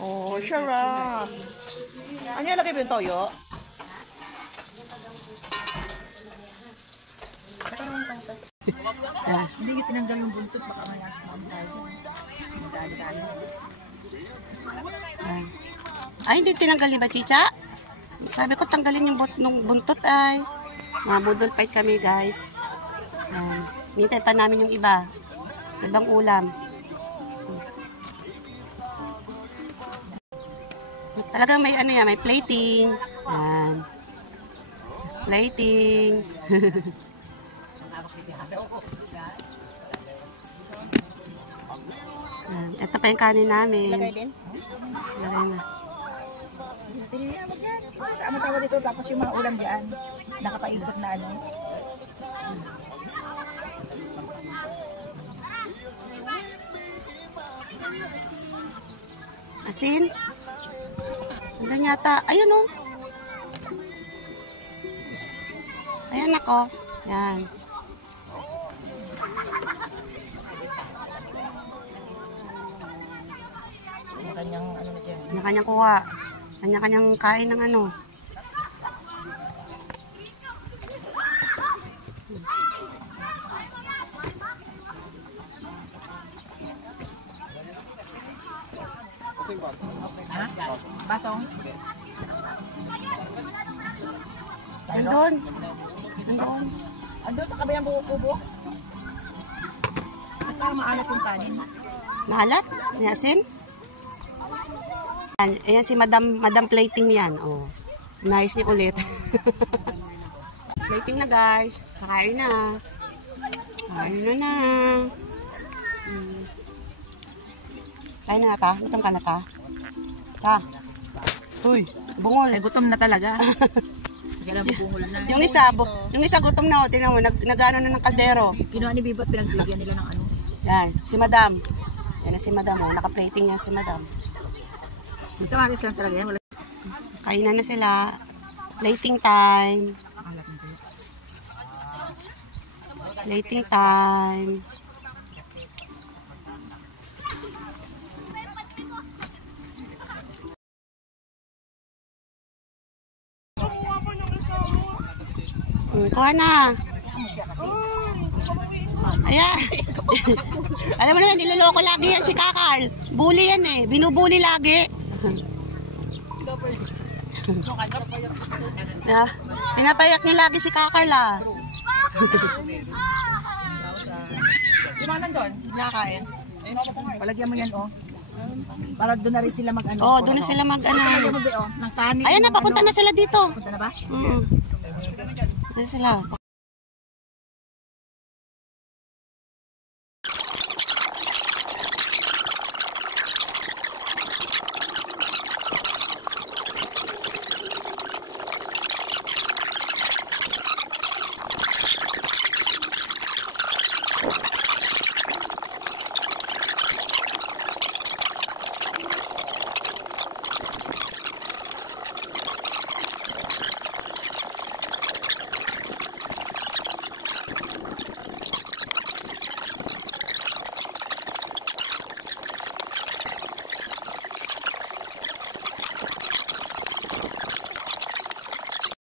Oh, sarap. Ano yung lagay mo yung toyo? Hindi kita tinanggal yung buntot, baka malaki tayo. Ay, hindi tinanggal ni Chicha? Sabi ko tanggalin yung buntot ay. Mabudol fight kami guys. Ayan. Hintay pa namin yung iba. Ibang ulam. Talagang may ano yan, may plating. Ayan. Plating. Ayan. Ito pa yung kanin namin. Lagay din? Lagay na. Tiniyamag yan. Sama-sama dito, tapos yung mga ulam dyan. Nakapaikot na ano. Asin? Ano yata? Ayun o. Ayan ako. Ayan. Kanyang ano na dyan. Kanya-kanyang kuha. Kanya-kanyang kain ng ano. Ha? Basong? Andun. Andun. Andun sa kabayang buko-kubo. At parang maalat yung kanin. Maalat? May asin? Ayan si Madam Plating yan. Oh. Nice niya ulit. Plating na guys. Kakain na. Kain na. Kain na ta. Gutom ka na ta. Ta. Uy, bungol. Ay, gutom na talaga. Kailan bubungol na. Yung isa gutom na. Tingnan mo, nag-ano na ng kaldero. Kinuha ni Biba at pinaglagyan nila ng ano. Yan, si Madam. Yan na si Madam. Oh. Naka-plating yan si Madam. Ito alis lang talaga yan. Wala. Kainan na sila. Plating time. Plating time. Kuha na. Ayan. Alam mo na, niloloko lagi yan si Kakal. Bully yan eh. Binubuli lagi. Pinapayak niya lagi si Kakal ah. Yung mga nandun, nakakain. Palagyan mo yan, oh. Para doon na rin sila mag-ano. Oo, doon na sila mag-ano. Palagyan mo ba, oh, ng kanin. Ayan na, papunta na sila dito. Punta na ba? Doon sila.